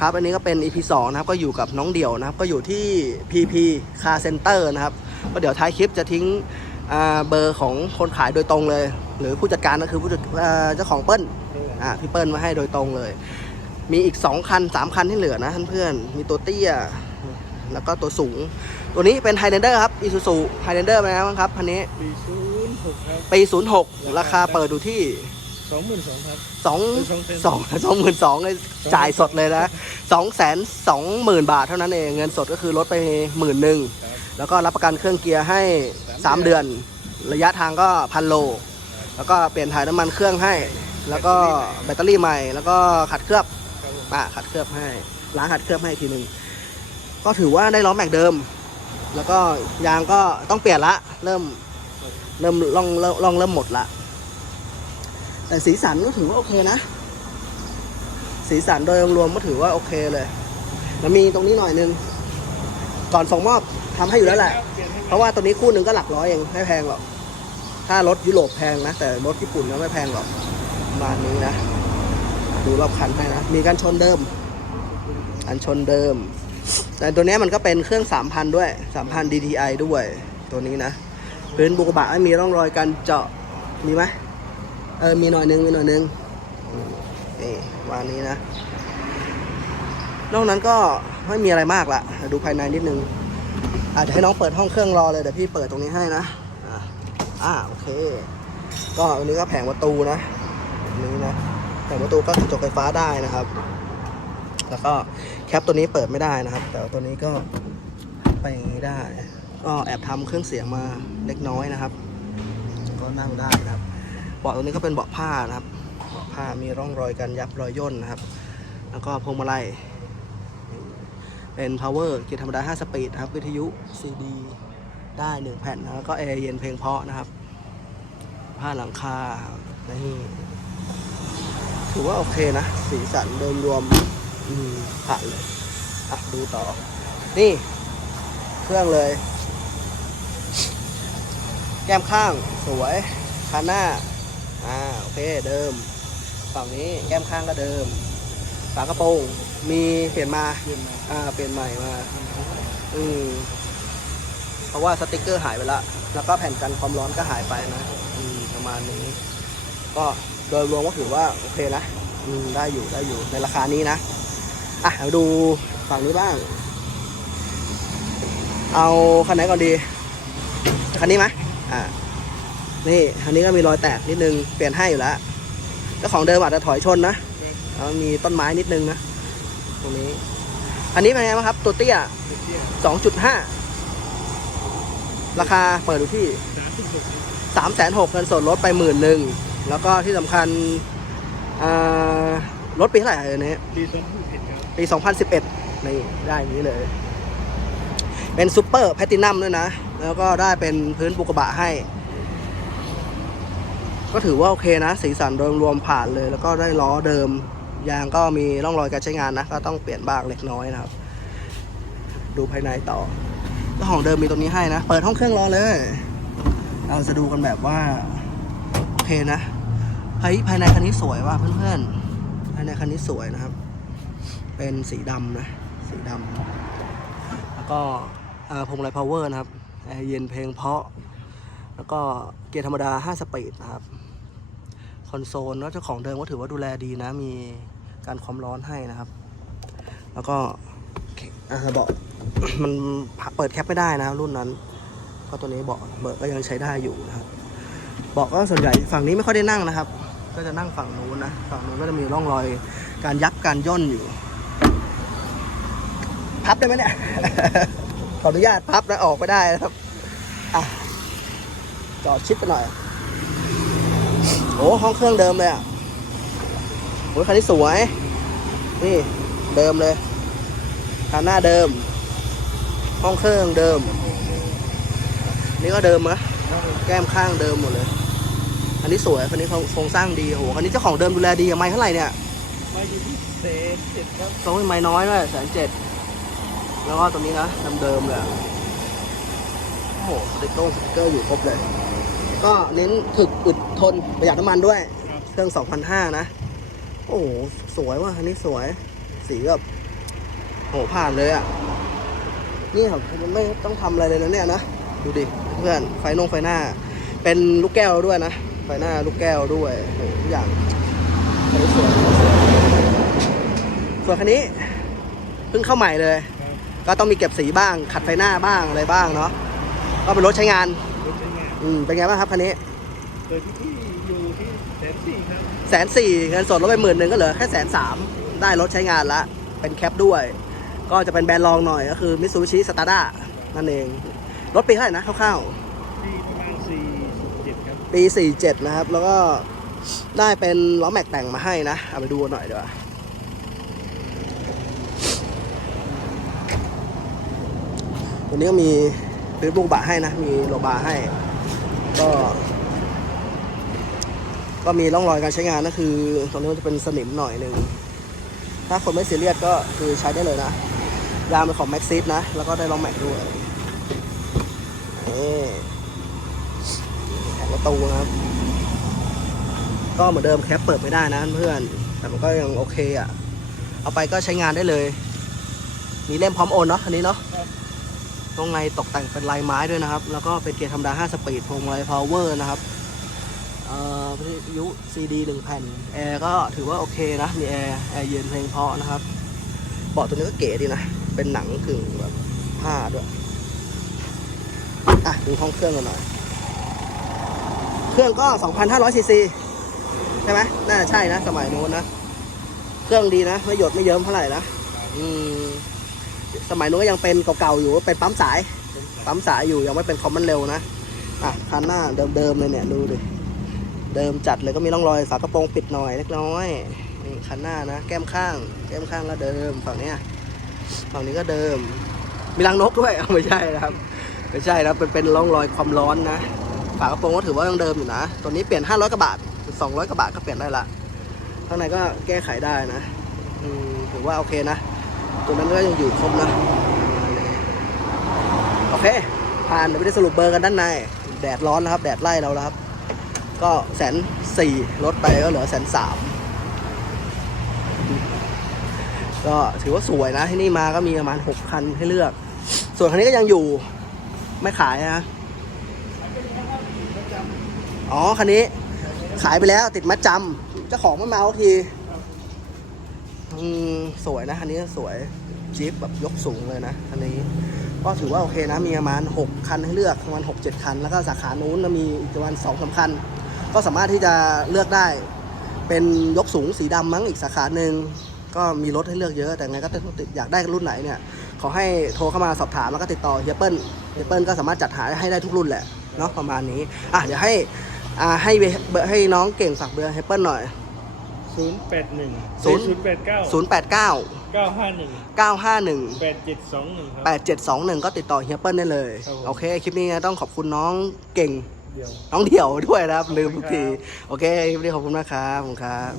ครับอันนี้ก็เป็น EP 2นะครับก็อยู่กับน้องเดี่ยวนะครับ ก็อยู่ที่ PP Car Center นะครับ ก็เดี๋ยวท้ายคลิปจะทิ้งอ่าเบอร์ของคนขายโดยตรงเลย หรือผู้จัดการก็คือผู้จัดเอ่อเจ้าของเปิ้ลอ่าพี่เปิ้ลมาให้โดยตรงเลย มีอีก 2 คัน 3 คันที่เหลือนะเพื่อนๆมีตัวเตี้ย แล้วก็ตัวสูง ตัวนี้เป็น Highlander ครับ Isuzu Highlander เป็นไงบ้างครับคันนี้ปีศูนย์หกครับปี06 ราคาเปิดดูที่ สองหมื่นสองครับสองสองแสนสองสองหมื่นสองเลยจ่ายสดเลยนะสองแสนสองหมื่นบาทเท่านั้นเองเงินสดก็คือลดไปหมื่นหนึ่งครับแล้วก็รับประกันเครื่องเกียร์ให้สาม3เดืเดืออนนระยะทางก็พันโล แล้วก็เปลี่ยนถ่ายน้ำมันเครื่องให้ แล้วก็แบตเตอรี่ใหม่ แล้วก็ขัดเคลือบครับผมอะขัดเคลือบให้ล้างขัดเคลือบให้อีกทีหนึ่งก็ถือว่าได้ล้อแม็กเดิม แล้วก็ยางก็ต้องเปลี่ยนละ เริ่มเริ่มล่องเริ่มล่องเริ่มหมดละ แต่สีสันก็ถือว่าโอเคนะ สีสันโดยรวมก็ถือว่าโอเคเลยแล้วมีตรงนี้หน่อยนึง ก่อนส่งมอบทำให้อยู่แล้วแหละ เพราะว่าตัวนี้คู่หนึ่งก็หลักร้อยเองไม่แพงหรอก ถ้ารถยุโรปแพงนะ แต่รถญี่ปุ่นก็ไม่แพงหรอกประมาณนี้นะ ดูรอบคันให้นะ มีกันชนเดิมอันชนเดิม แต่ตัวนี้มันก็เป็นเครื่อง 3,000 ด้วย 3,000 DTI ด้วย ตัวนี้นะ พื้นบุกบะไม่มีร่องรอยการเจาะ มีไหม เออ มีหน่อยนึง มีหน่อยนึงนี่วางนี้นะ นอกนั้นก็ไม่มีอะไรมากละดูภายในนิดนึงอะเดี๋ยวให้น้องเปิดห้องเครื่องรอเลย เดี๋ยวพี่เปิดตรงนี้ให้นะ อ่าโอเค ก็อันนี้ก็แผงประตูนะอันนี้นะ แผงประตูก็กระจกไฟฟ้าได้นะครับ แล้วก็แคปตัวนี้เปิดไม่ได้นะครับ แต่ตัวนี้ก็ไปอย่างนี้ได้ ก็แอบทำเครื่องเสียงมาเล็กน้อยนะครับ ก็นั่งได้นะครับ เบาะตัวนี้ก็เป็นเบาะผ้านะครับเบาะผ้ามีร่องรอยการยับรอยย่นนะครับ แล้วก็พวงมาลัยเป็น power เกียร์ธรรมดา 5 สปีดนะครับ วิทยุ CD ได้ 1 แผ่นนะแล้วก็แอร์เย็นเพลงเพาะนะครับ ผ้าหลังคานี่ถือว่าโอเคนะ สีสันโดยรวมอืมผ่านเลยอะดูต่อ นี่ เครื่องเลย แก้มข้างสวยคันหน้า อ่าโอเคเดิม ฝั่งนี้แก้มข้างก็เดิม ฝากระโปรงมีเปลี่ยนมาเปลี่ยนมา อ่าเปลี่ยนใหม่มา อืมเพราะว่าสติกเกอร์หายไปละแล้วก็แผ่นกันความร้อนก็หายไปนะอืมประมาณนี้ ก็โดยรวมก็ถือว่าโอเคนะอืมได้อยู่ได้อยู่ในราคานี้นะอะเดี๋ยวดูฝั่งนี้บ้าง เอาคันไหนก่อนดี คันนี้ไหมอ่า นี่คันนี้ก็มีรอยแตกนิดนึง เปลี่ยนให้อยู่แล้วเจ้าของเดิมอาจจะถอยชนนะแล้วมีต้นไม้นิดนึงนะตรงนี้ อันนี้เป็นไงบ้างครับ ตัวเตี้ยเตี้ย2.5ราคาเปิดอยู่ที่สามสิบหก3 6 0 0 0เงินสดลดไปหมื่นหนึ่งแล้วก็ที่สำคัญอ่าลดปีเท่าไหร่เออเนี่ยปีสองพันสิบครับปี2011นี่ได้อย่างนี้เลย เป็นซูเปอร์แพลตินัมด้วยนะ แล้วก็ได้เป็นพื้นบุกบะให้ ก็ถือว่าโอเคนะ สีสันโดยรวมผ่านเลย แล้วก็ได้ล้อเดิม ยางก็มีร่องรอยการใช้งานนะ ก็ต้องเปลี่ยนบ้างเล็กน้อยนะครับ ดูภายในต่อเจ้าของเดิมมีตรงนี้ให้นะ เปิดห้องเครื่องรอเลย เราจะดูกันแบบว่า โอเคนะเฮ้ยภายในคันนี้สวยว่ะเพื่อนๆ ภายในคันนี้สวยนะครับ เป็นสีดำนะ สีดำแล้วก็พวงมาลัยพาวเวอร์นะครับแอร์เย็นเพลงเพาะ แล้วก็เกียร์ธรรมดา 5 สปีดนะครับ คอนโซลแล้วเจ้าของเดิมก็ถือว่าดูแลดีนะ มีการความร้อนให้นะครับ แล้วก็อ่าเบาะมันเปิดแคปไม่ได้นะรุ่นนั้น ก็ตัวนี้เบาะเบิกก็ยังใช้ได้อยู่นะครับเบาะก็ส่วนใหญ่ฝั่งนี้ไม่ค่อยได้นั่งนะครับ ก็จะนั่งฝั่งนู้นนะฝั่งนู้นก็จะมีร่องรอย การยับการย่นอยู่ พับได้ไหมเนี่ย ขออนุญาตพับแล้วออกไปได้นะครับอะจอดชิดไปหน่อย โอ้ห้องเครื่องเดิมเลยอะโอ้ยคันนี้สวย นี่เดิมเลยคันหน้าเดิม ห้องเครื่องเดิม นี่ก็เดิมนะแก้มข้างเดิมหมดเลยอันนี้สวยคันนี้โครงสร้างดีโอ้โหคันนี้เจ้าของเดิมดูแลดีอะไม่เท่าไหร่เนี่ยไม่อยู่ที่เศษเจ็ดครับโซ่ไม้น้อยด้วยแสนเจ็ดแล้วก็ตัวนี้นะเดิมๆเลยอะโอ้โหสติ๊กเกอร์สติ๊กเกอร์อยู่ครบเลย ก็เน้นถึกอึดทนประหยัดน้ำมันด้วย เครื่อง 2,500 นะ โอ้โห สวยว่ะ อันนี้สวย สีแบบโหผ่านเลยอะ นี่ครับมันไม่ต้องทำอะไรเลยนะเนี่ยนะ ดูดิ เพื่อน ไฟนงไฟหน้า เป็นลูกแก้วด้วยนะ ไฟหน้าลูกแก้วด้วยโหทุกอย่างสวยส่วนคันนี้เพิ่งเข้าใหม่เลย ก็ต้องมีเก็บสีบ้าง ขัดไฟหน้าบ้างอะไรบ้างเนาะ ก็เป็นรถใช้งาน อืมเป็นไงบ้างครับคันนี้โดยที่ที่อยู่ที่แสนสี่ครับแสนสี่เงินสดลดไปหมื่นหนึ่งก็เหลือแค่แสนสามได้รถใช้งานละ เป็นแคปด้วย ก็จะเป็นแบรนด์รองหน่อยก็คือมิ t ซูบิชิสตาร์ด้านั่นเอง รถปีเท่าไหร่นะคร่าวที่ประมาณสี่เจ็ดครับๆปี47นะครับ แล้วก็ได้เป็นล้อแม็กแต่งมาให้นะเอาไปดูกันหน่อยดีกว่าตัวนี้ก็มีพื้นบุกบะให้นะ มีโลบาร์ให้ ก็ ก็มีร่องรอยการใช้งานก็คือ ตรงนี้มันจะเป็นสนิมหน่อยหนึ่ง ถ้าคนไม่ซียเรียสก็คือใช้ได้เลยนะ ยางเป็นของแม็กซิสนะ แล้วก็ได้ลองแม็กด้วยนี่แผงประตูนะครับ ก็เหมือนเดิมแคปเปิดไม่ได้นะเพื่อน แต่มันก็ยังโอเคอะ เอาไปก็ใช้งานได้เลย มีเล่มพร้อมโอนเนาะอันนี้เนาะ ตรงในตกแต่งเป็นลายไม้ด้วยนะครับ แล้วก็เป็นเกียร์ธรรมดา 5 สปีดพวงมาลัยพาวเวอร์นะครับวิทยุซีดีหนึ่งแผ่น แอร์ก็ถือว่าโอเคนะ มีแอร์ แอร์เย็นเพลงเพาะนะครับ เบาะตัวนี้ก็เก๋ดีนะ เป็นหนังกึ่งแบบผ้าด้วย อะ ดูห้องเครื่องกันหน่อย เครื่องก็ 2,500ซีซีใช่ไหมน่าจะใช่นะ สมัยโน้นนะ เครื่องดีนะ ไม่หยดไม่เยิ้มเท่าไหร่นะ อืม สมัยนู้นก็ยังเป็นเก่าๆอยู่เป็นปั๊มสาย ปั๊มสายอยู่ยังไม่เป็นคอมมอนเร็วนะอะคันหน้าเดิมๆเลยเนี่ยดูดิเดิมจัดเลยก็มีร่องรอยฝากระโปรงปิดหน่อยเล็กน้อยนี่คันหน้านะแก้มข้าง แก้มข้างก็เดิมฝั่งเนี้ยฝั่งนี้ก็เดิม มีรังนกด้วยไม่ใช่ครับไม่ใช่นะเป็นเป็นร่องรอยความร้อนนะฝากระโปรงก็ถือว่ายังเดิมอยู่นะตัวนี้เปลี่ยน 500กว่าบาท200กว่าบาทก็เปลี่ยนได้ละข้างในก็แก้ไขได้นะถือว่าโอเคนะ ตัวนั้นก็ยังอยู่ครบนะ โอเค ผ่านเดี๋ยวไปได้สรุปเบอร์กันด้านใน แดดร้อนนะครับ แดดไล่เราแล้วครับ ก็แสนสี่ลดไปก็เหลือแสนสามก็ถือว่าสวยนะที่นี่มาก็มีประมาณหกคันให้เลือก ส่วนคันนี้ก็ยังอยู่ไม่ขายนะ อ๋อ คันนี้ขายไปแล้วติดมัดจำเจ้าของไม่มาเอาที อืมสวยนะคันนี้สวยจี๊ปแบบยกสูงเลยนะคันนี้ ก็ถือว่าโอเคนะ มีประมาณ 6 คันให้เลือกประมาณ6 7 คัน แล้วก็สาขานู้นมีอีกประมาณ2สาคัญก็สามารถที่จะเลือกได้ เป็นยกสูงสีดำมั้งอีกสาขาหนึ่งก็มีรถให้เลือกเยอะ แต่ไงก็ต้องติดอยากได้รุ่นไหนเนี่ยขอให้โทรเข้ามาสอบถามแล้วก็ติดต่อเฮียเปิ้ลเฮียเปิ้ลก็สามารถจัดหาให้ได้ทุกรุ่นแหละเนาะประมาณนี้อะเดี๋ยวให้อ่าให้เบอร์ให้น้องเก่งฝากเบอร์เฮียเปิ้ลหน่อย ศูนย์แปดหนึ่งศูนย์ศูนย์แปดเก้า089เก้าห้าหนึ่ง951แปดเจ็ดสองหนึ่งครับ8721ก็ติดต่อเฮียเปิ้ลได้เลยครับผมโอเค คลิปนี้ต้องขอบคุณน้องเก่งเดียวน้องเดี่ยวด้วยนะครับ ลืมทุกทีขอบคุณครับโอเค คลิปนี้ขอบคุณมากครับ ขอบคุณครับ